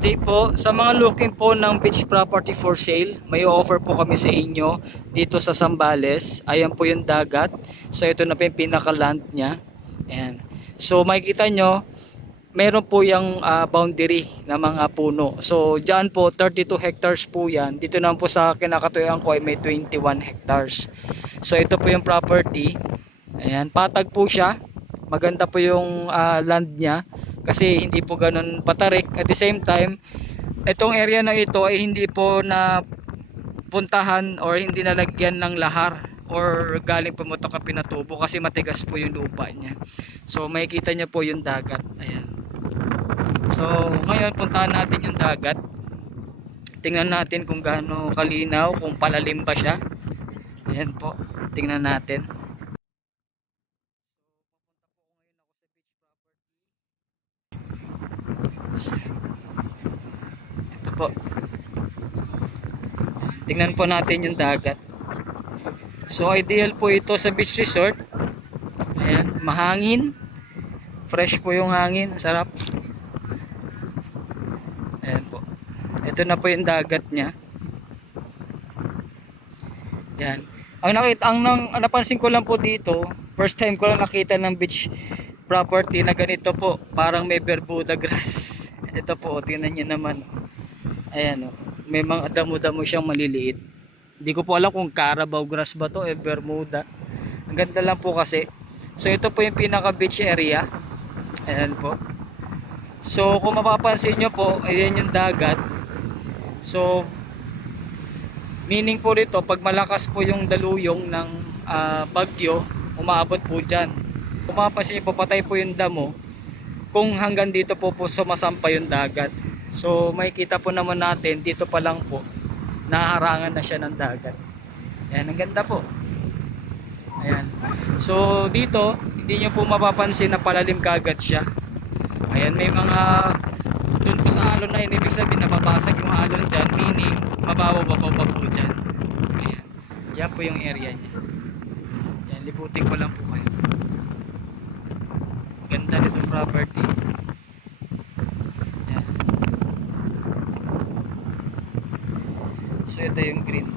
Good day po. Sa mga looking po ng beach property for sale, may offer po kami sa inyo dito sa Zambales. Ayan po yung dagat. So ito na po yung pinaka-land niya. Ayan. So makikita nyo, meron po yung boundary na mga puno. So dyan po, 32 hectares po yan. Dito naman po sa kinakatuyuan ko ay may 21 hectares. So ito po yung property. Ayan, patag po siya. Maganda po yung land niya kasi hindi po ganun patarik. At the same time, itong area na ito ay hindi po na puntahan or hindi nalagyan ng lahar or galing pumunta ka pinatubo kasi matigas po yung lupa niya. So makikita niya po yung dagat. Ayan. So ngayon puntahan natin yung dagat. Tingnan natin kung gaano kalinaw, kung palalim ba siya. Ayan po. Tingnan natin. Ito po. Tingnan po natin yung dagat. So ideal po ito sa beach resort. Ayan, mahangin. Fresh po yung hangin, sarap. Ayan po. Ito na po yung dagat niya. Ayan. Ang napansin ko lang po dito, first time ko lang nakita ng beach property na ganito po, parang may Bermuda grass. Ito po, tingnan niyo naman. Ayan o. May mga damo-damo siyang maliliit. Hindi ko po alam kung Carabao grass ba to, Bermuda. Ang ganda lang po kasi. So ito po yung pinaka beach area. Ayan po. So kung mapapansin nyo po, ayan yung dagat. So meaning po dito, pag malakas po yung daluyong ng bagyo, umaabot po dyan. Kung mapapansin nyo po, patay po yung damo. Kung hanggang dito po sumasampa yung dagat. So makikita po naman natin dito pa lang po naharangan na siya ng dagat. Ayan, ang ganda po. Ayan. So dito hindi nyo po mapapansin na palalim kagad siya. Ayan, may mga doon po sa alon na yun, ibig sabihin nababasag yung alon dyan, meaning mababaw po dyan. Ayan. Yan po yung area niya. Ayan, libutin ko lang po kayo. Ganda nitong property. So ito yung green.